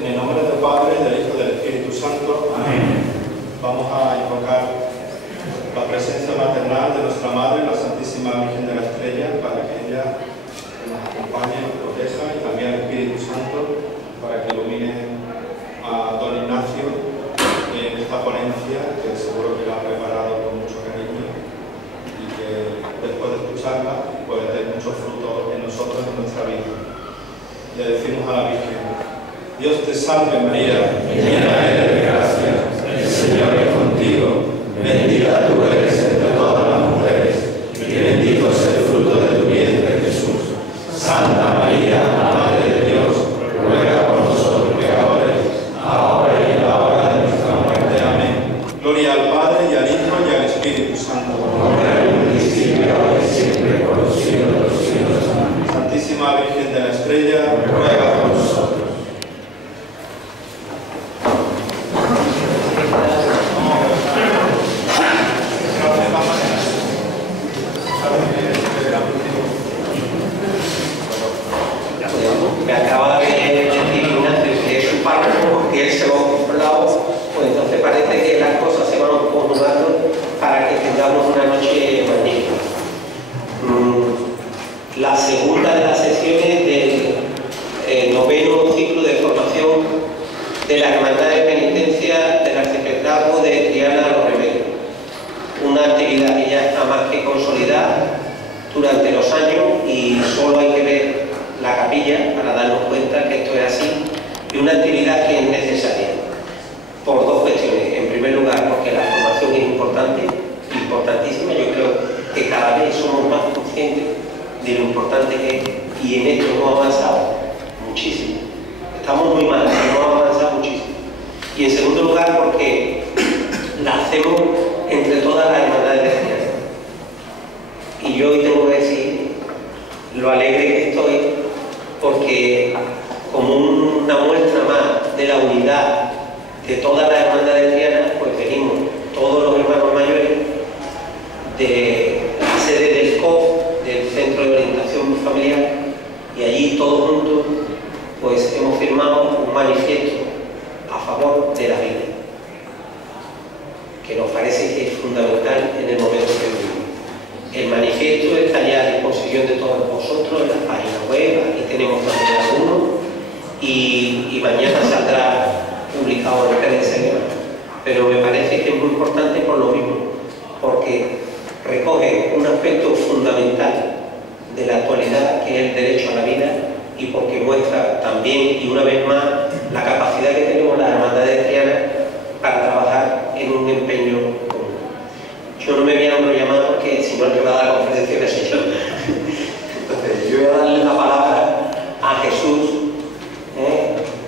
En el nombre del Padre, del Hijo y del Espíritu Santo. Amén. Vamos a invocar la presencia maternal de nuestra Madre, la Santísima Virgen de la Estrella, para que ella nos acompañe, nos proteja, y también al Espíritu Santo, para que ilumine a don Ignacio en esta ponencia, que seguro que la ha preparado con mucho cariño y que después de escucharla puede tener mucho fruto en nosotros, en nuestra vida. Le decimos a la Virgen: Dios te salve María, llena eres de gracia, el Señor es contigo, bendita tú eres entre todas las mujeres, y bendito es el fruto de tu vientre Jesús. Santa María, Madre de Dios, ruega por nosotros pecadores, ahora y en la hora de nuestra muerte. Amén. Gloria al Padre, y al Hijo, y al Espíritu Santo. Como era en un principio, ahora y siempre, por los siglos de los siglos. Amén. Santísima Virgen de la Estrella, ruega por nosotros. Me acaba de decir Ignacio que es un párrafo porque él se lo ha comprado, pues entonces parece que las cosas se van conjugando para que tengamos una noche magnífica. La segunda de las sesiones del noveno ciclo de formación de la Hermandad de Penitencia del Arciprestazgo de Triana de los Remedios. Una actividad que ya está más que consolidada durante los años y solo hay que ver la capilla para darnos cuenta que esto es así, y una actividad que es necesaria por dos cuestiones. En primer lugar, porque la formación es importante, importantísima. Yo creo que cada vez somos más conscientes de lo importante que es, y en esto hemos avanzado muchísimo. Estamos muy mal, pero hemos avanzado muchísimo. Y en segundo lugar, porque la hacemos entre todas las hermandades de Triana. Y yo hoy tengo que decir lo alegre que estoy, porque como una muestra más de la unidad de toda la hermandad de Triana, pues venimos todos los hermanos mayores de la sede del COF, del Centro de Orientación Familiar, y allí todos juntos pues hemos firmado un manifiesto a favor de la vida, que nos parece que es fundamental en el momento que vivimos. El manifiesto está ya a disposición de todos vosotros en la página web, aquí tenemos también algunos, y mañana saldrá publicado en redes sociales. Pero me parece que es muy importante por lo mismo, porque recoge un aspecto fundamental de la actualidad, que es el derecho a la vida, y porque muestra también, y una vez más, la capacidad que tenemos las hermandades de Triana para trabajar en un empeño común. Yo no me voy a enrollar más porque si no el que va a dar la conferencia de Señor. Entonces yo voy a darle la palabra a Jesús,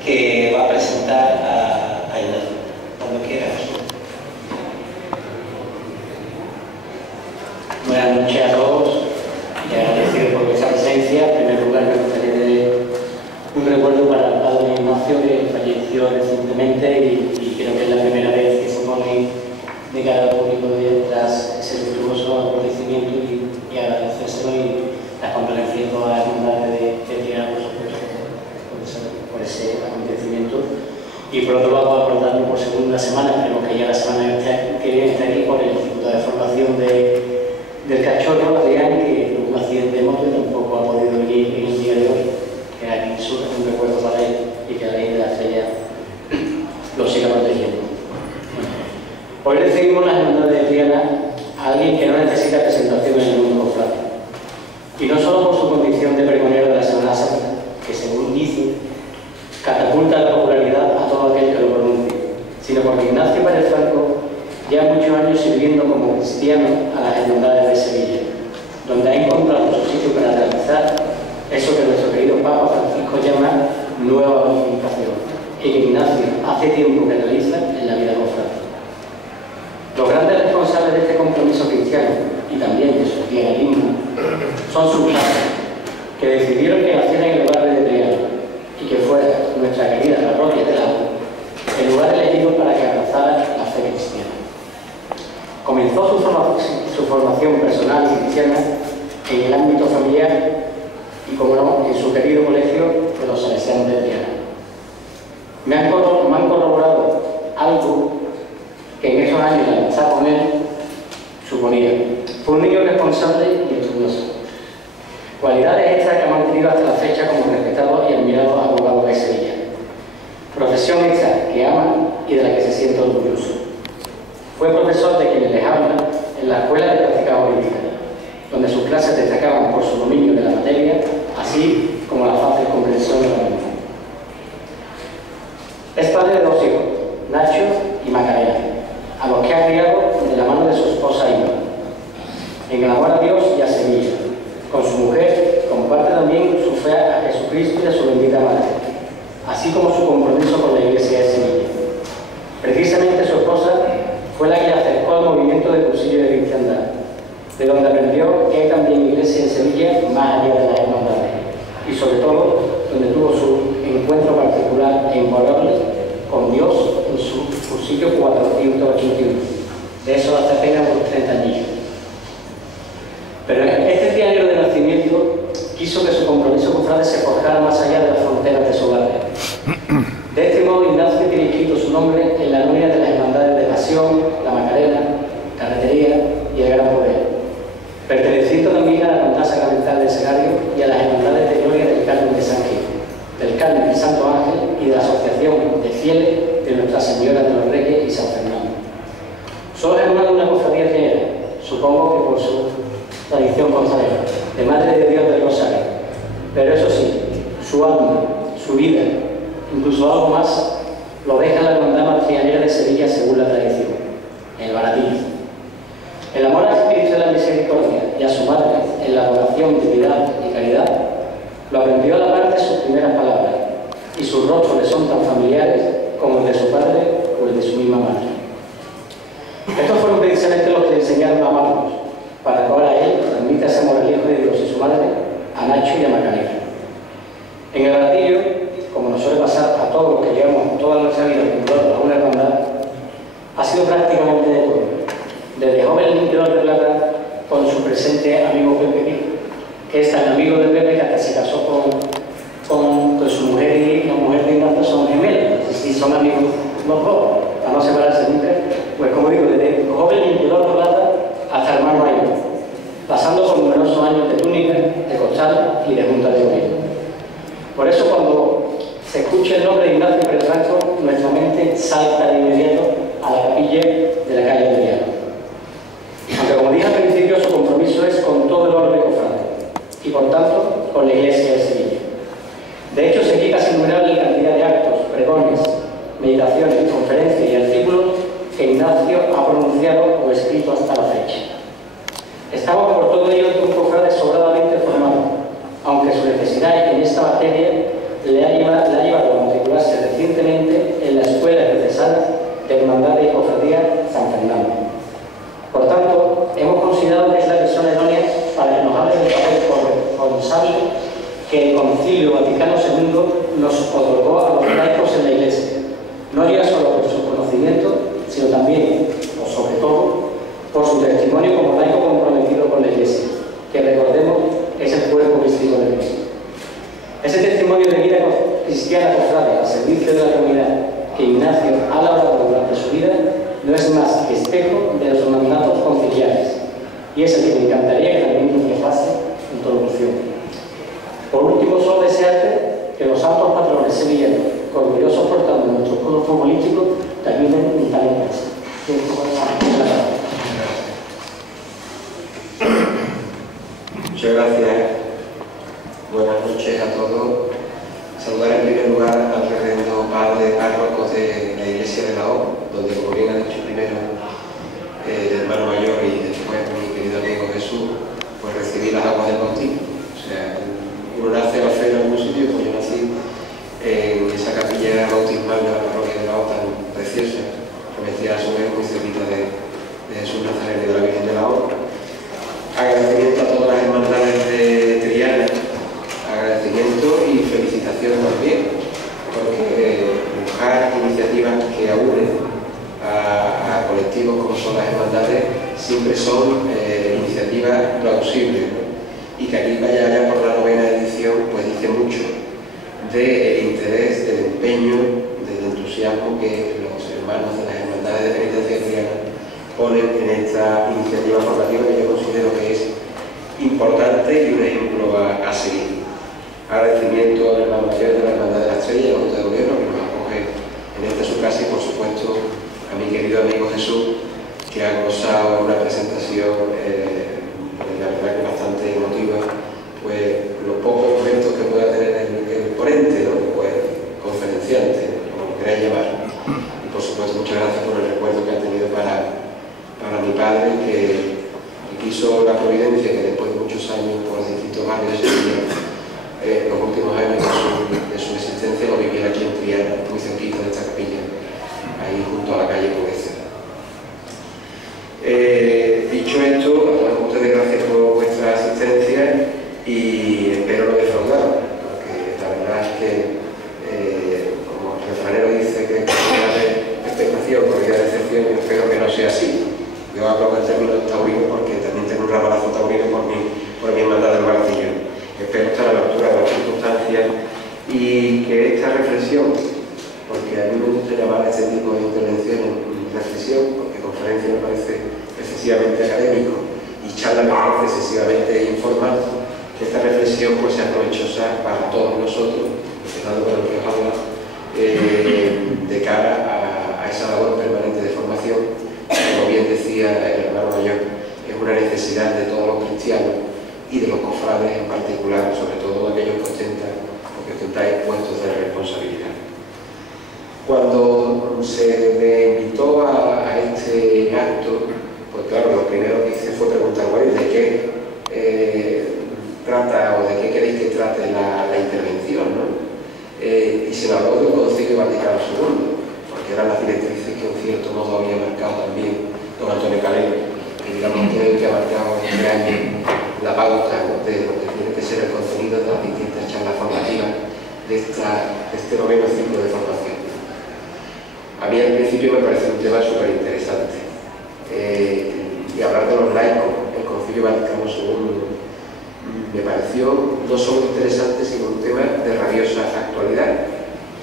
que va a presentar a Ignacio. Cuando quiera, Jesús. Buenas noches a todos y agradecido por vuestra presencia. En primer lugar, me gustaría dar un recuerdo para el padre Ignacio, que falleció recientemente, y creo que es la primera vez que se pone de cara al público tras ese luctuoso acontecimiento, y agradecérselo, y las condolencias a la hermandad de Triana, por supuesto, por ese acontecimiento. Y por otro lado, acordarnos por segunda semana, esperemos que ya la semana que viene esté aquí, por el Instituto de Formación del Cachorro, Adrián, que tuvo un accidente de moto y tampoco ha podido venir en el día de hoy, que aquí surge un recuerdo para él, y que la ley de la estrella lo siga protegiendo. Hoy recibimos las hermandades de Triana a alguien que no necesita presentación en el mundo cofrade. Y no solo por su condición de pregonero de la Semana Santa, que según dice, catapulta la popularidad a todo aquel que lo pronuncie, sino porque Ignacio Pérez Franco lleva muchos años sirviendo como cristiano a las hermandades de Sevilla, donde ha encontrado su sitio para realizar eso que nuestro querido Papa Francisco llama nueva unificación, y que Ignacio hace tiempo que realiza en la vida cofrade. Los grandes responsables de este compromiso cristiano, y también de su trianismo, son sus padres, que decidieron que naciera en el barrio de Triana, y que fuera nuestra querida parroquia de Lago el lugar elegido para que abrazara la fe cristiana. Comenzó su formación personal y cristiana en el ámbito familiar y, como no, en su querido colegio de los Salesianos de Triana. responsable y estudioso. Cualidades estas que ha mantenido hasta la fecha como respetado y admirado abogado de Sevilla. Profesión esta que ama y de la que se siente orgulloso. Fue profesor de quienes les hablan en la Escuela de Práctica Jurídica, donde sus clases destacaban por su dominio de la materia, así como la fácil comprensión de la misma. Es padre de 2 hijos, Nacho y Macarena, a los que ha criado de la mano de su esposa Ima. En el amor a Dios y a Sevilla, con su mujer comparte también su fe a Jesucristo y a su bendita madre, así como su compromiso con la Iglesia de Sevilla. Precisamente su esposa fue la que le acercó al movimiento de cursillo de cristiandad, de donde aprendió que hay también iglesia en Sevilla más allá de las hermandades, y sobre todo donde tuvo su encuentro particular e imborrable con Dios en su cursillo 481. De eso hace apenas unos 30 años. Pero este diario de nacimiento quiso que su compromiso con Frade se forjara más allá de las fronteras de su barrio. De este modo, Ignacio tiene escrito su nombre en la nómina de las hermandades de Pasión, la Macarena, Carretería y el Gran Poder, perteneciendo también a la Hermandad Sacramental del Segario y a las hermandades de Gloria del Carmen de San Gil, del Carmen del Santo Ángel y de la Asociación de Fieles de Nuestra Señora de los Reyes y San Fernando. Solo es hermano de una cofradía que era, supongo que por su tradición costalera, de Madre de Dios del Rosario. Pero eso sí, su alma, su vida, incluso algo más, lo deja en la hermandad marcianera de Sevilla según la tradición, el baratillo. El amor al Espíritu de la Misericordia y a su madre en la oración de piedad y caridad lo aprendió a la par de sus primeras palabras, y sus rostros le son tan familiares como el de su padre o el de su misma madre. Estos fueron precisamente los que le enseñaron a amarlos, para que ahora él transmita ese amor al Hijo de Dios y su madre a Nacho y a Macarena. En el baratillo, como nos suele pasar a todos los que llevamos toda nuestra vida vinculados a una hermandad, ha sido prácticamente de todo. Desde joven limpiador de plata con su presente amigo Pepe, que es tan amigo de Pepe que hasta se casó con su mujer, y la mujer de Ignacio son gemelos, y son amigos los dos, para no separarse nunca. Pues como digo, desde joven limpiador de plata hasta hermano mayor, pasando por numerosos años de túnica, de costal y de junta de gobierno. Por eso cuando se escucha el nombre de Ignacio Pérez Franco, nuestra mente salta de inmediato a la capilla de la calle de Llano. Aunque como dije al principio, su compromiso es con todo el orden cofrade y por tanto con la Iglesia de Sevilla. De hecho, se quita sin innumerable cantidad de actos, pregones, meditaciones, conferencias y artículos que Ignacio ha pronunciado o escrito hasta la fecha. Estamos por todo ello ante un cofrade sobradamente formado, aunque su necesidad en esta materia le ha llevado a matricularse recientemente en la Escuela Diocesana de Hermandades y Cofradía San Fernando. Por tanto, hemos considerado que es la persona idónea para que nos hable del papel corresponsable que el Concilio Vaticano II nos otorgó a los laicos en la Iglesia, no ya solo por su conocimiento, sino también, o sobre todo, por su testimonio como laico comprometido con la Iglesia, que recordemos es el cuerpo místico de Cristo. Ese testimonio de vida cristiana cofrade al servicio de la comunidad que Ignacio ha labrado durante su vida no es más que espejo de los mandatos conciliares, y es el que me encantaría que también nos dejase introducción. Por último, solo desearte que los santos patrones sevillanos, orgullosos portando nuestro escudo futbolístico, te ayuden en tal empresa. Muchas gracias. Buenas noches a todos. Saludar en primer lugar al reverendo padre párroco de la iglesia de la O, donde, como bien ha dicho primero el hermano mayor y después mi querido amigo Jesús, pues recibí las aguas del bautismo. O sea, uno nace a la fe en algún sitio, pues yo nací en esa capilla bautismal de la parroquia de la O tan preciosa, que me decía a su vez muy cerquita de Jesús Nazareno y de la Virgen de la O. Agradecimiento a todas las hermandades de Triana, agradecimiento y felicitación también, porque buscar iniciativas que aúnen a colectivos como son las hermandades siempre son iniciativas plausibles, ¿no? Y que aquí vaya ya por la 9ª edición, pues dice mucho del interés, del empeño, del entusiasmo que los hermanos de las hermandades de penitencia triana ponen en esta iniciativa formativa, que yo considero que es importante y un ejemplo a seguir. Agradecimiento al hermano mayor de la Hermandad de la Estrella, la Junta de Gobierno, que nos acoge en esta su casa, y por supuesto a mi querido amigo Jesús, que ha gozado una presentación la verdad que bastante emotiva, pues los pocos momentos que pueda tener el ponente, ¿no? Pues conferenciante, como lo queráis llamar. Y por supuesto muchas gracias por el recuerdo que ha tenido para mi padre, que quiso la providencia que después de muchos años por distintos barrios de Sevilla, los últimos años de su existencia lo viviera aquí en Triana, muy cerquita de esta capilla, ahí junto a la calle Pureza. Dicho esto, a todos ustedes gracias por vuestra asistencia y espero no defraudar, porque la verdad es que, como el refranero dice que de expectación por día de decepción, espero que no sea así. Yo hablo en términos taurinos porque también tengo un ramalazo taurino por mi hermandad del Baratillo. Espero estar a la altura de las circunstancias y que esta reflexión, porque a mí me gusta llamar a este tipo de intervenciones reflexión, porque conferencia me parece excesivamente académico y charla me parece excesivamente informal, que esta reflexión pues sea provechosa para todos nosotros, empezando por el que os habla, de cara a esa labor permanente de formación. Como bien decía el hermano mayor, es una necesidad de todos los cristianos y de los cofrades en particular, sobre todo aquellos que ostentáis puestos de responsabilidad. Cuando se me invitó a este acto, pues claro, lo primero que hice fue preguntar, bueno, ¿de qué trata o de qué queréis que trate la intervención, ¿no? Y se me habló del Concilio Vaticano II, porque eran las directrices que en cierto modo había marcado también don Antonio Calero, que digamos que ha marcado este año la pauta, ¿no?, de lo que tiene que ser el contenido de las distintas charlas formativas de este noveno ciclo de formación. A mí al principio me parece un tema súper interesante. Y hablar de los laicos, el Concilio Vaticano II, me pareció no solo interesante, sino un tema de rabiosa actualidad.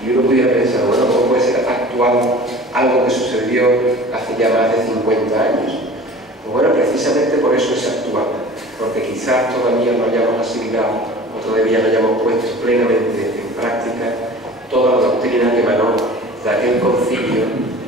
Y uno pudiera pensar, bueno, ¿cómo puede ser actual algo que sucedió hace ya más de 50 años? Pues bueno, precisamente por eso es actual, porque quizás todavía no hayamos asimilado o todavía no hayamos puesto plenamente en práctica toda la doctrina que emanó de aquel concilio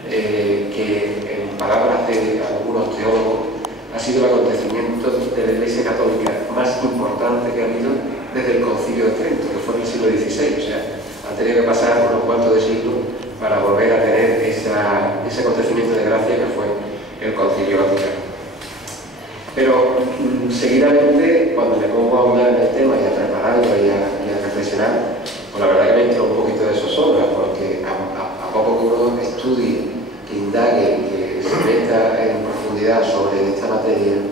que, en palabras de algunos teólogos, ha sido el acontecimiento de la Iglesia Católica más importante que ha habido desde el Concilio de Trento, que fue en el siglo XVI. O sea, han tenido que pasar unos cuantos de siglos para volver a tener ese acontecimiento de gracia que fue el Concilio Vaticano. Pero seguidamente, cuando me pongo a hablar en el tema y a prepararlo y a reflexionar, pues la verdad que me entró un poquito de zozobra, porque a poco que uno estudie, que indague, que se meta en profundidad sobre esta materia,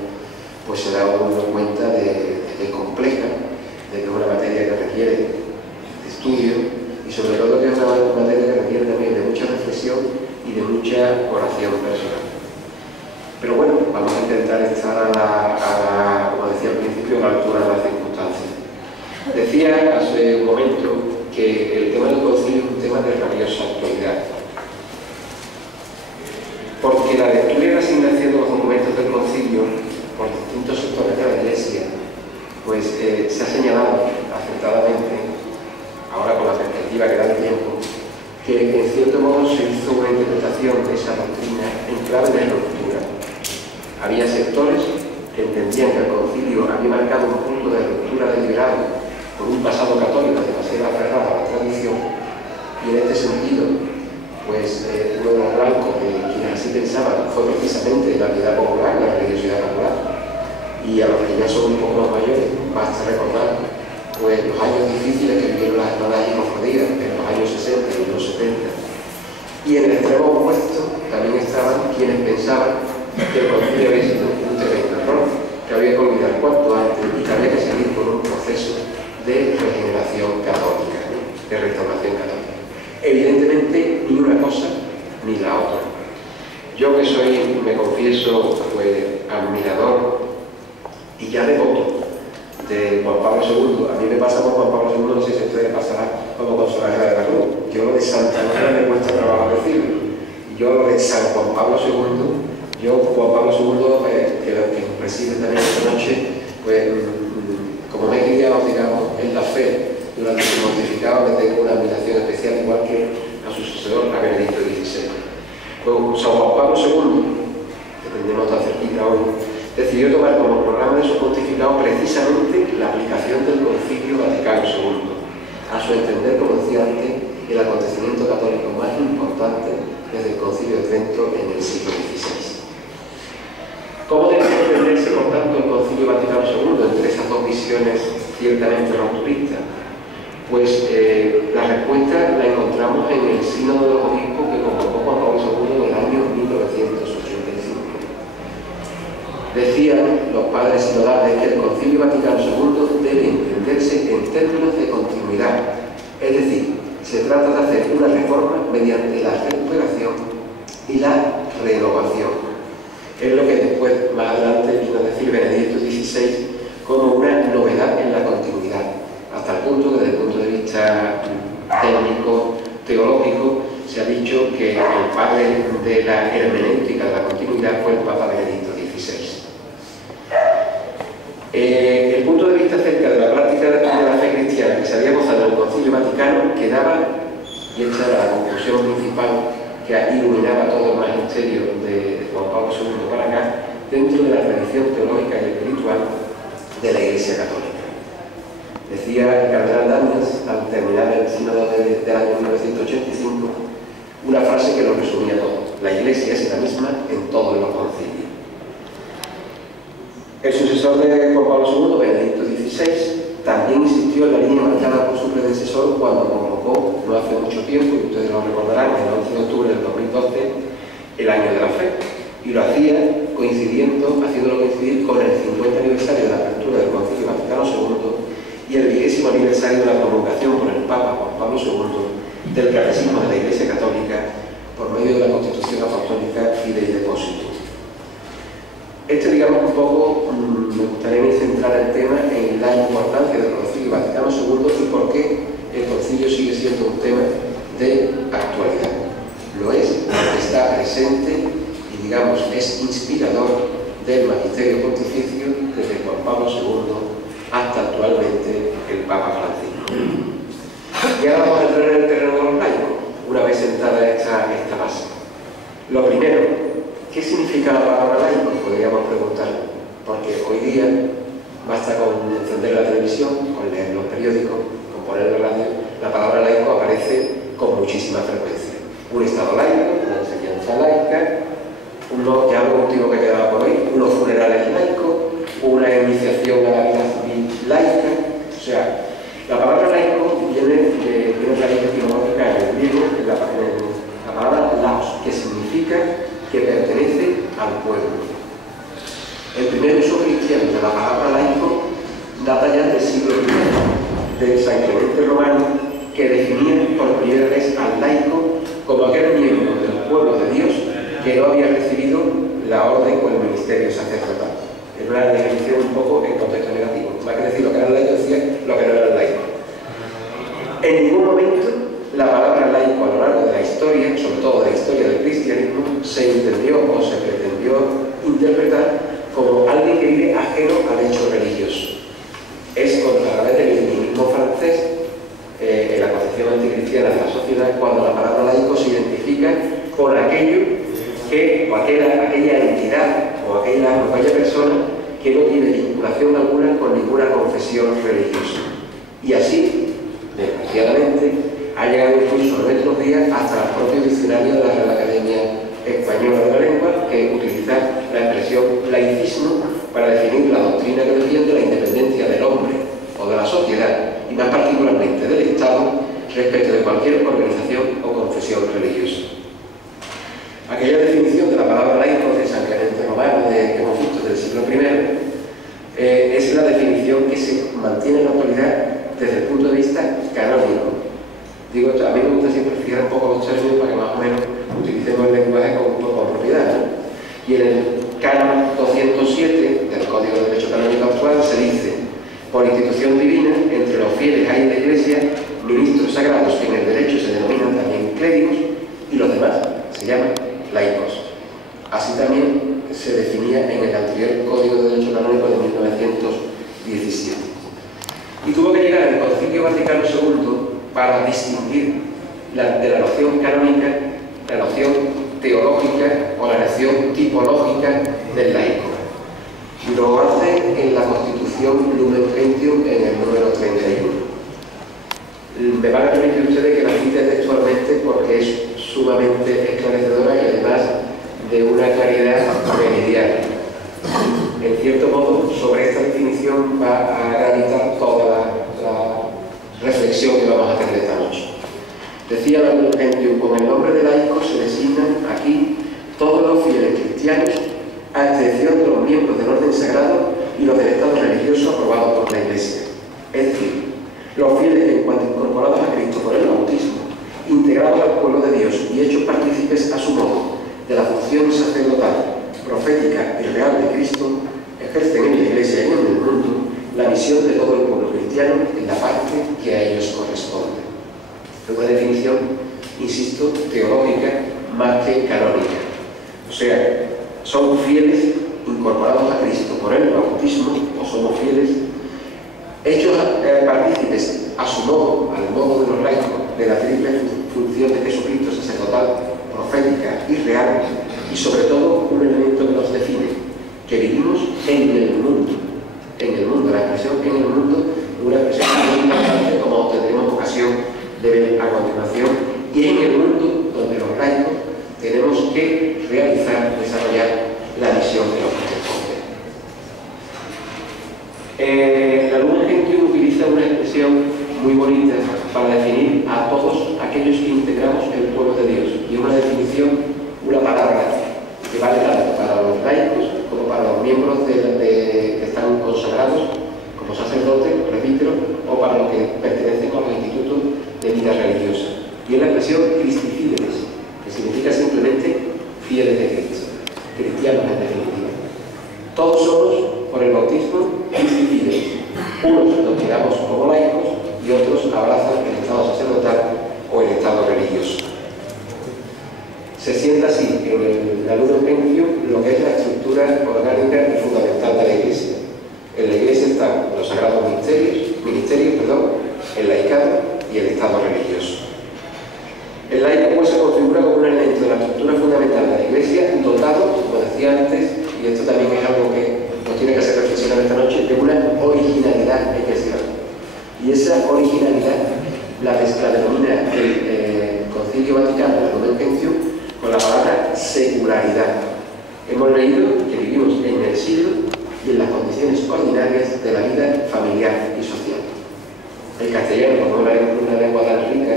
pues se da uno cuenta de que es compleja, de que es una materia que requiere de estudio y sobre todo que es una materia que requiere también de mucha reflexión y de mucha oración personal. Pero bueno, vamos a intentar estar como decía al principio, a la altura de las circunstancias. Decía hace un momento que el tema del concilio es un tema de rabiosa actualidad, porque la lectura y la asignación de los documentos del concilio por distintos sectores de la Iglesia pues se ha señalado acertadamente, ahora con la perspectiva que da el tiempo, que en cierto modo se hizo una interpretación de esa doctrina en clave de ruptura. Había sectores que entendían que el concilio había marcado un punto de ruptura deliberado por un pasado católico demasiado aferrado a la tradición, y en este sentido, pues uno de los blancos de quienes así pensaban fue precisamente la piedad popular, la religiosidad popular. Y a los que ya son un poco más mayores, basta recordar pues los años difíciles que vivieron las hermanas y cofradías en los años 60 y los 70. Y en el extremo opuesto también estaban quienes pensaban que el concilio había sido un tremendo error, que había que olvidar cuanto antes y que había que seguir por un proceso de regeneración católica, de restauración católica. Evidentemente, ni una cosa ni la otra. Yo que soy, me confieso, pues admirador y ya devoto de Juan Pablo II, a mí me pasa con Juan Pablo II, no sé si a ustedes pasará como con Solange de la Cruz. Yo lo de Santa Ana me cuesta trabajo decirlo. Yo lo de San Juan Pablo II, Juan Pablo II, que preside también esta noche, pues como me he criado, digamos, en la fe durante su pontificado, me tengo una admiración especial, igual que a su sucesor, a Benedicto XVI. Pues San Juan Pablo II, que tendremos tan cerquita hoy, decidió tomar como programa de su pontificado precisamente la aplicación del Concilio Vaticano II, a su entender, como decía antes, el acontecimiento católico más importante desde el Concilio de Trento en el siglo XVI. ¿Cómo debe entenderse, por tanto, el Concilio Vaticano II entre esas dos visiones ciertamente rupturistas? Pues la respuesta la encontramos en el Sínodo de los Obispos que convocó Juan Pablo II en el año 1985. Decían los padres sinodales que el Concilio Vaticano II debe entenderse en términos de continuidad, es decir, se trata de hacer una reforma mediante la recuperación y la renovación. Es lo que después, más adelante, vino a decir Benedicto XVI como una novedad en la continuidad, hasta el punto que desde el punto de vista técnico, teológico, se ha dicho que el padre de la hermenéutica de la continuidad fue el Papa Benedicto XVI. El punto de vista acerca de la práctica de la fe cristiana que se había gozado en el Concilio Vaticano quedaba, y esta era la conclusión principal que iluminaba todo el magisterio de Juan Pablo II para acá, dentro de la tradición teológica y espiritual de la Iglesia Católica. Decía el cardenal Damians, al terminar el sínodo del año 1985, una frase que lo resumía todo: la Iglesia es la misma en todos los concilios. El sucesor de Juan Pablo II, Benedicto XVI, también insistió en la línea marcada por su predecesor cuando convocó, no hace mucho tiempo, y ustedes lo recordarán, el 11 de octubre del 2012, el Año de la Fe, y lo hacía haciéndolo coincidir con el 50 aniversario de la apertura del Concilio Vaticano II y el 20º aniversario de la promulgación por el Papa Juan Pablo II del Catecismo de la Iglesia Católica por medio de la Constitución Apostólica Fidei et Deposito. Digamos, un poco, me gustaría centrar el tema en la importancia del Concilio Vaticano II y por qué el Concilio sigue siendo un tema de actualidad. Lo es, porque está presente y, digamos, es inspirador del magisterio pontificio desde Juan Pablo II hasta actualmente el Papa Francisco. Y ahora vamos a entrar en el terreno de los laicos, una vez sentada esta base. Lo primero, ¿qué significa la palabra laico? Podríamos preguntar, porque hoy día basta con encender la televisión, con leer los periódicos, con poner la radio, la palabra laico aparece con muchísima frecuencia. Un Estado laico, una enseñanza laica, ya lo último que quedaba por hoy, unos funerales laicos, una iniciación a la vida civil laica. O sea, la palabra laico viene de una raíz etimológica en el griego, la palabra laos, que significa que pertenece al pueblo. El primer uso cristiano de la palabra laico data ya del siglo I, de San Clemente Romano, que definía por primera vez al laico como aquel miembro del pueblo de Dios que no había recibido la orden o el ministerio sacerdotal. Es una definición un poco en contexto negativo. Más que decir lo que era el laico, decía lo que no era el laico. En ningún momento la palabra laico a lo largo de la historia, sobre todo de la historia del cristianismo, se entendió o se pretendió interpretar como alguien que vive ajeno al hecho religioso. Es a través del iluminismo francés, en la concepción anticristiana de la sociedad, cuando la palabra laico se identifica con aquello que, o aquella entidad o aquella persona que no tiene vinculación alguna con ninguna confesión religiosa. Y así, desgraciadamente, ha llegado incluso en nuestros días hasta el propio diccionario de la Real Academia Española de la Lengua, que utiliza la expresión laicismo para definir la doctrina que defiende la independencia del hombre o de la sociedad, y más particularmente del Estado, respecto de cualquier organización o confesión religiosa. Aquella definición de la palabra laico de San Clemente Romano, que hemos visto del siglo I, es la definición que se mantiene en la actualidad desde el punto de vista canónico. Digo, a mí me gusta siempre fijar un poco los términos para que más o menos utilicemos el lenguaje con propiedad, ¿no? Y en el canon 207 del Código de Derecho Canónico actual se dice: por institución divina, entre los fieles hay en la Iglesia ministros sagrados que en el derecho se denominan también clérigos, y los demás se llaman laicos. noción canónica, la noción teológica o la noción tipológica del laico. Lo hace en la Constitución Lumen Gentium en el número 31. Me van a permitir ustedes que la cite textualmente porque es sumamente esclarecedora y además de una claridad meridiana. En cierto modo, sobre esta definición va a gravitar toda la reflexión que vamos a tener esta noche. Decía la Lumen Gentium: con el nombre de laico se designan aquí todos los fieles cristianos, a excepción de los miembros del orden sagrado y los del Estado religioso aprobado por la Iglesia. Es decir, los fieles en cuanto incorporados a Cristo por el bautismo, integrados al pueblo de Dios y hechos partícipes a su modo de la función sacerdotal, profética y real de Cristo, ejercen en la Iglesia y en el mundo la misión de todo el pueblo cristiano en la parte que a ellos corresponde. Es una definición, insisto, teológica más que canónica. O sea, son fieles incorporados a Cristo por el bautismo, o somos fieles hechos partícipes a su modo, al modo de los laicos, de la triple función de Jesucristo sacerdotal, profética y real, y sobre todo un elemento que nos define, que vivimos en el mundo. En el mundo, la expresión en el mundo es una expresión muy importante, como tendremos ocasión de ver a continuación, y en el mundo donde los laicos tenemos que realizar, desarrollar la misión que nos corresponde. La Lumen Gentium utiliza una expresión muy bonita para definir a todos aquellos que integramos el pueblo de Dios, y una definición, una palabra que vale tanto para los laicos como para los miembros que están consagrados como sacerdotes, presbíteros, o para los que pertenecen a los institutos de vida religiosa. Y es la expresión Christi Fideles, que significa simplemente fieles de Cristo, cristianos en definitiva. Todos somos, por el bautismo, Christi Fideles. Unos nos quedamos como laicos y otros abrazan el estado sacerdotal o el estado religioso. Se sienta así en la Lumen Gentium lo que es la estructura orgánica y fundamental de la Iglesia. En la Iglesia están los sagrados ministerios, el laicado y el estado religioso. El laico pues se configura como un elemento de la estructura fundamental de la Iglesia, dotado, como decía antes, y esto también es algo que nos tiene que hacer reflexionar esta noche, de una originalidad eclesial. Y esa originalidad la denomina el Concilio Vaticano, la Lumen Gentium, con la palabra secularidad. Hemos leído que vivimos en el siglo y en las condiciones ordinarias de la vida familiar y social. El castellano, como una lengua tan rica,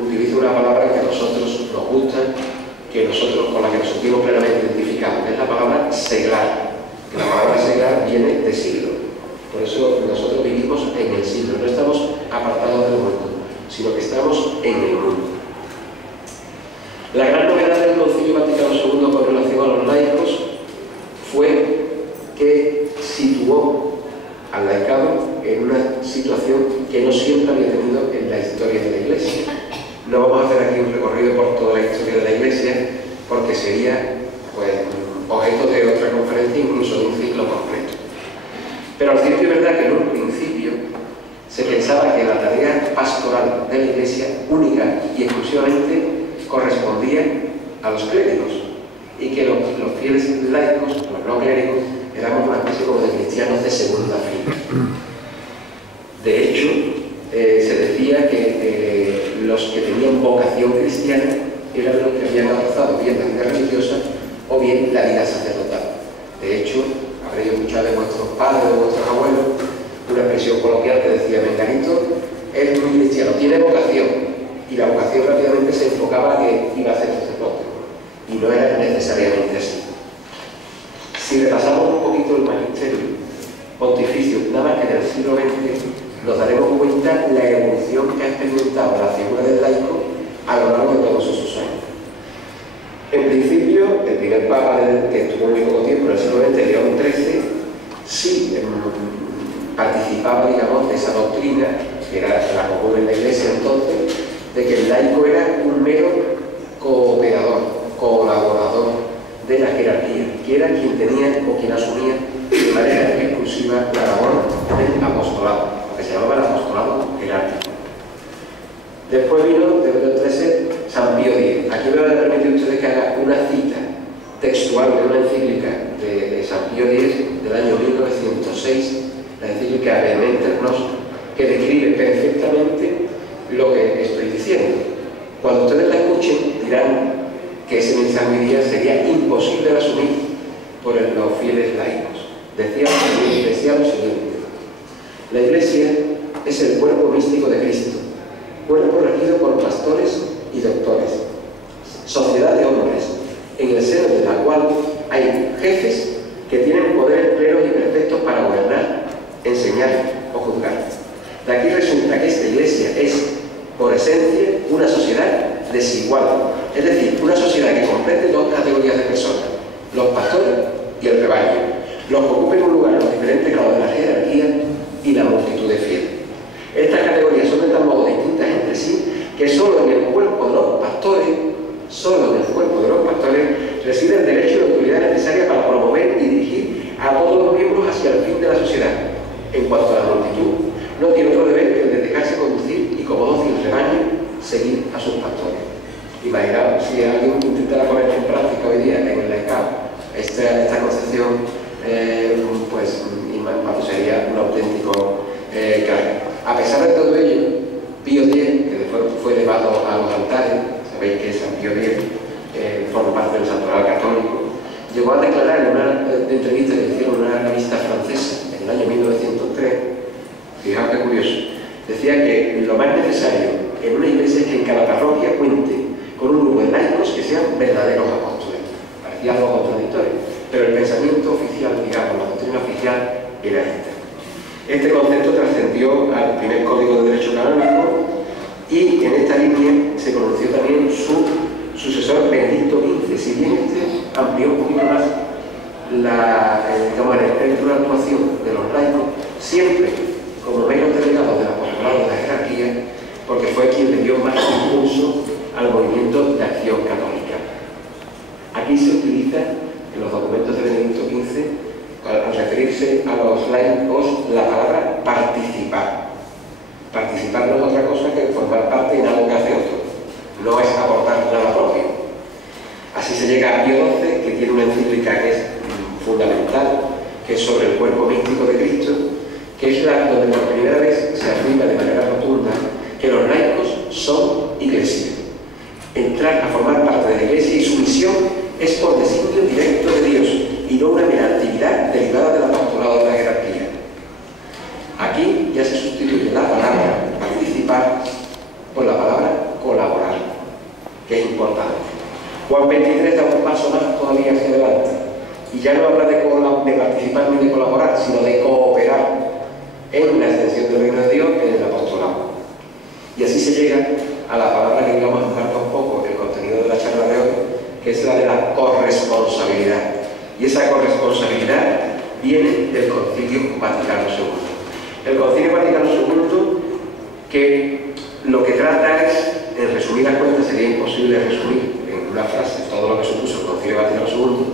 utiliza una palabra que a nosotros nos gusta, con la que nos sentimos plenamente identificados, que es la palabra seglar. La palabra seglar viene de siglo. Por eso nosotros vivimos en el siglo, no estamos apartados del mundo, sino que estamos en el mundo. La gran novedad del Concilio Vaticano II con relación a los laicos fue que situó al laicado en una situación que no siempre había tenido en la historia de la Iglesia. No vamos a hacer aquí un recorrido por toda la historia de la Iglesia, porque sería pues, objeto de otra conferencia, incluso de un ciclo completo. Pero al cierto es verdad que en un principio se pensaba que la tarea pastoral de la Iglesia única y exclusivamente correspondía a los clérigos, y que los fieles laicos, los no clérigos, éramos una especie como de cristianos de segunda fila. De hecho, se decía que los que tenían vocación cristiana eran los que habían abrazado bien la vida religiosa o bien la vida sacerdotal. De hecho, habréis escuchado de vuestros padres o de vuestros abuelos una expresión coloquial que decía: menganito es muy cristiano, tiene vocación, y la vocación rápidamente se enfocaba a que iba a ser sacerdote, y no era necesariamente así. Si repasamos un poquito el magisterio pontificio, nada más que del siglo XX, nos daremos cuenta la evolución que ha experimentado la figura del laico a lo largo de todos esos años. En principio, el primer papa, que estuvo muy poco tiempo, en el siglo XX, León XIII, sí participaba, digamos, de esa doctrina, que era la común en la Iglesia entonces, de que el laico era un mero cooperador, colaborador de la jerarquía, que era quien tenía o quien asumía de manera exclusiva la labor del apostolado, lo que se llamaba el apostolado jerárquico. Después vino, de León XIII, San textual de una encíclica de San Pío X del año 1906, la encíclica Vehementia Nostra, que describe perfectamente lo que estoy diciendo. Cuando ustedes la escuchen dirán que ese mensaje hoy día sería imposible de asumir por los fieles laicos. Decía lo siguiente: la Iglesia es el cuerpo místico de Cristo, cuerpo regido por pastores y doctores, sociedad de hombres, en el seno de la cual hay jefes que tienen poderes plenos y perfectos para gobernar, enseñar o juzgar. De aquí resulta que esta Iglesia es, por esencia, una sociedad desigual, es decir, una sociedad que comprende dos categorías de personas: los pastores y el rebaño, los que ocupen un lugar en los diferentes grados de la jerarquía, y la multitud de fieles. Estas categorías son de tal modo distintas entre sí que solo en el cuerpo de los pastores reside el derecho y la autoridad necesaria para promover y dirigir a todos los miembros hacia el fin de la sociedad. En cuanto a la multitud, no tiene otro deber que el de dejarse conducir y, como dócil rebaño, seguir a sus pastores. Imaginaos si alguien intentara poner en práctica hoy día en el laicado esta concepción, pues sería un auténtico cargo. A pesar de todo ello, Pío X, que fue elevado a los altares, sabéis que San Pío X forma parte del santoral católico, llegó a declarar en una entrevista que hicieron en una revista francesa en el año 1903, fijaos qué curioso, decía que lo más necesario en una iglesia es que en cada parroquia cuente con un grupo de laicos que sean verdaderos apóstoles. Parecía algo contradictorio, pero el pensamiento oficial, digamos, la doctrina oficial era esta. Este concepto trascendió al primer Código de Derecho Canónico y en esta línea se conoció también su sucesor Benedicto XV, si bien este amplió un poquito más el espectro de actuación de los laicos, siempre como menos delegados del apostolado de la jerarquía, porque fue quien le dio más impulso al movimiento de acción católica. Aquí se utiliza en los documentos de Benedicto XV, al referirse a los laicos, la palabra participar. Participar no es otra cosa que formar parte en algo que hace otro, no es aportar nada propio. Así se llega a Pío XII, que tiene una encíclica que es fundamental, que es sobre el cuerpo místico de Cristo, que es donde por primera vez se afirma de manera rotunda que los laicos son iglesia. Entrar a formar parte de la iglesia y su misión es por designio directo de Dios y no una mera actividad derivada del apostolado de la jerarquía. Aquí ya se sustituye la palabra participar por la palabra colaborar, que es importante. Juan 23 da un paso más todavía hacia adelante y ya no habla de participar ni de colaborar, sino de cooperar en la extensión del reino de Dios en el apostolado. Y así se llega a la palabra que digamos marca un poco el contenido de la charla de hoy, que es la de la corresponsabilidad. Y esa corresponsabilidad viene del Concilio Vaticano II. El Concilio Vaticano II, que lo que trata es, en resumidas cuentas, sería imposible resumir en una frase todo lo que supuso el Concilio Vaticano II,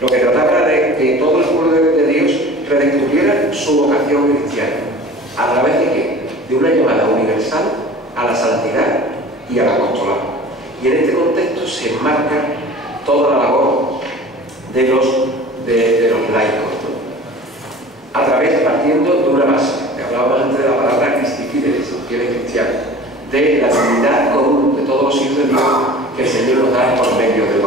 lo que trataba era de que todo el pueblo de Dios redescubriera su vocación cristiana. ¿A través de qué? De una llamada universal a la santidad y al apostolado. Y en este contexto se enmarca toda la labor de los laicos, ¿no? A través, partiendo de una base, que hablábamos antes de la palabra Christi Fidelis, fieles cristianos, de la dignidad común de todos los hijos de Dios que el Señor nos da por medio del